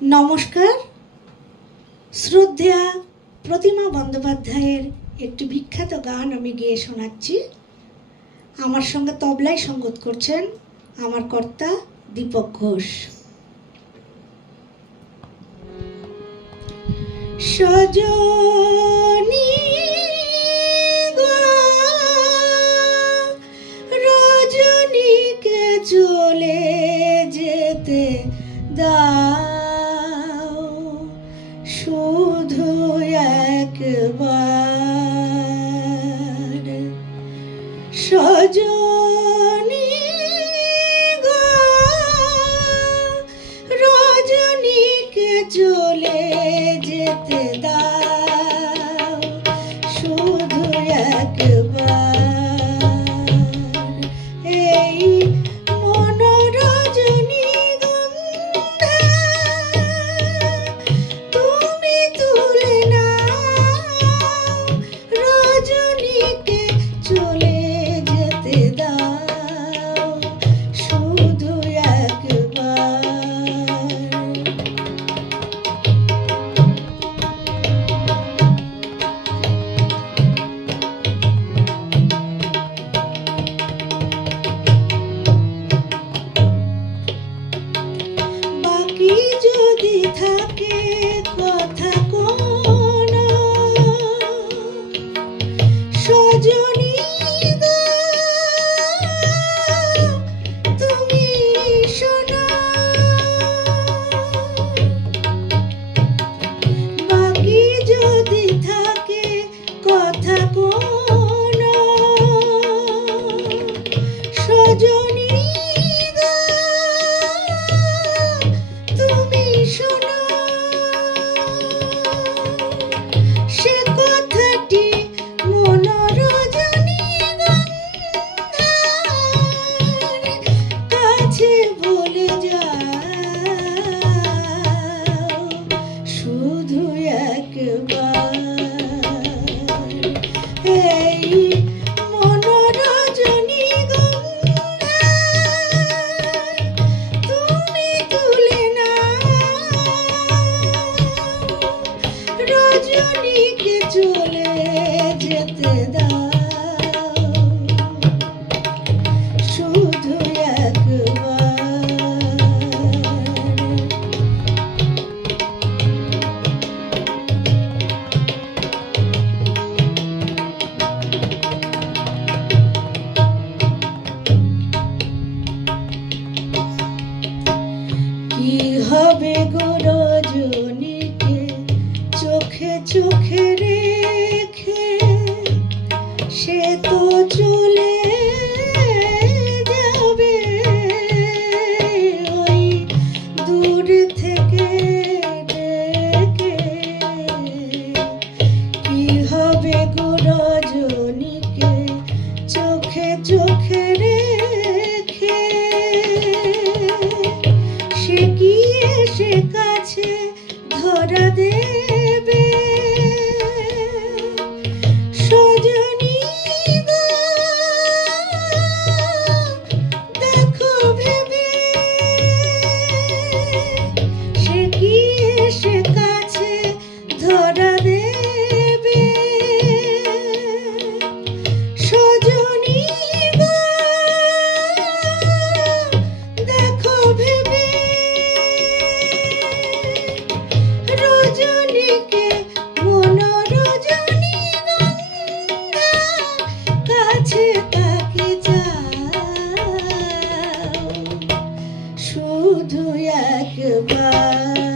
নমস্কার। শ্রদ্ধেয়া প্রতিমা বন্দ্যোপাধ্যায়ের একটি বিখ্যাত গান আমি গিয়ে শোনাচ্ছি। আমার সঙ্গে তবলাই সঙ্গত করছেন আমার কর্তা দীপক ঘোষ। সজনী রজনীকে চলে যেতে দা সজনী রজনীকে চলে যেতে দা গেছে ভুলে যাও শুধু একবার। এই কি হবে গো? Baba.